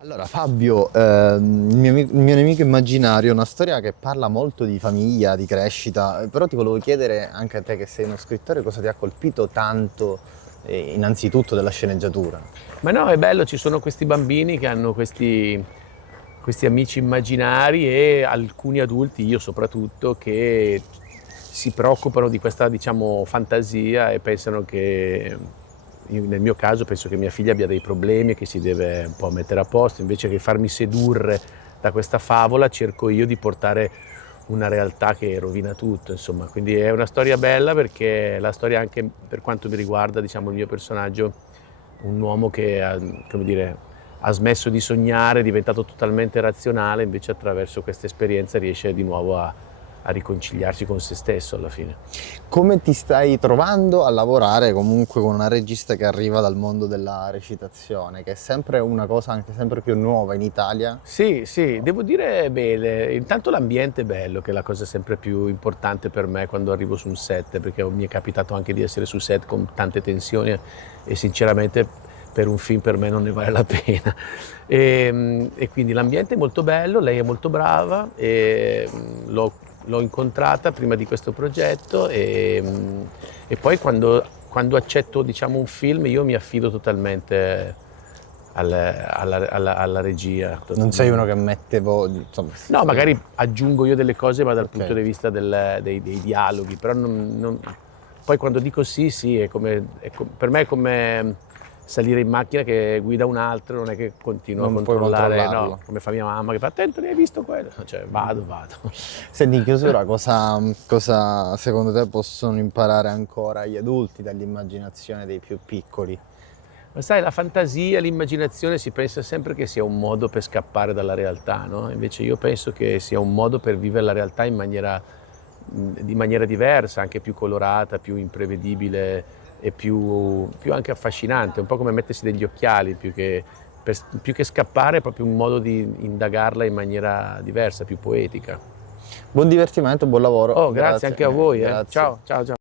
Allora Fabio, il mio nemico immaginario è una storia che parla molto di famiglia, di crescita, però ti volevo chiedere anche a te che sei uno scrittore cosa ti ha colpito tanto, innanzitutto della sceneggiatura. Ma no, è bello, ci sono questi bambini che hanno questi amici immaginari e alcuni adulti, io soprattutto, che si preoccupano di questa, diciamo, fantasia e pensano che, nel mio caso, penso che mia figlia abbia dei problemi e che si deve un po' mettere a posto, invece che farmi sedurre da questa favola, cerco io di portare una realtà che rovina tutto, insomma. Quindi è una storia bella perché la storia anche per quanto mi riguarda, diciamo, il mio personaggio, un uomo che ha, come dire, ha smesso di sognare, è diventato totalmente razionale, invece attraverso questa esperienza riesce di nuovo a riconciliarsi con se stesso alla fine. Come ti stai trovando a lavorare comunque con una regista che arriva dal mondo della recitazione, che è sempre una cosa anche sempre più nuova in Italia? Sì, sì, devo dire bene, intanto l'ambiente è bello, che è la cosa sempre più importante per me quando arrivo su un set, perché mi è capitato anche di essere su set con tante tensioni e sinceramente per un film per me non ne vale la pena. E quindi l'ambiente è molto bello, lei è molto brava e l'ho incontrata prima di questo progetto e poi quando accetto, diciamo, un film io mi affido totalmente alla regia. Non sei uno che mette insomma, No, magari aggiungo io delle cose, ma dal punto ok. di vista dei dialoghi, però poi quando dico sì, sì, per me è come salire in macchina che guida un altro, non è che continuo a Non puoi controllare, no, controllarlo. come fa mia mamma che fa attento, ne hai visto quello? Cioè, vado. Senti, in chiusura, cosa secondo te possono imparare ancora gli adulti dall'immaginazione dei più piccoli? Ma sai, la fantasia, l'immaginazione si pensa sempre che sia un modo per scappare dalla realtà, no? Invece io penso che sia un modo per vivere la realtà di maniera diversa, anche più colorata, più imprevedibile e più anche affascinante, un po' come mettersi degli occhiali, più che scappare è proprio un modo di indagarla in maniera diversa, più poetica. Buon divertimento, buon lavoro, Oh, grazie grazie, anche a voi, eh. grazie. Ciao, ciao, ciao.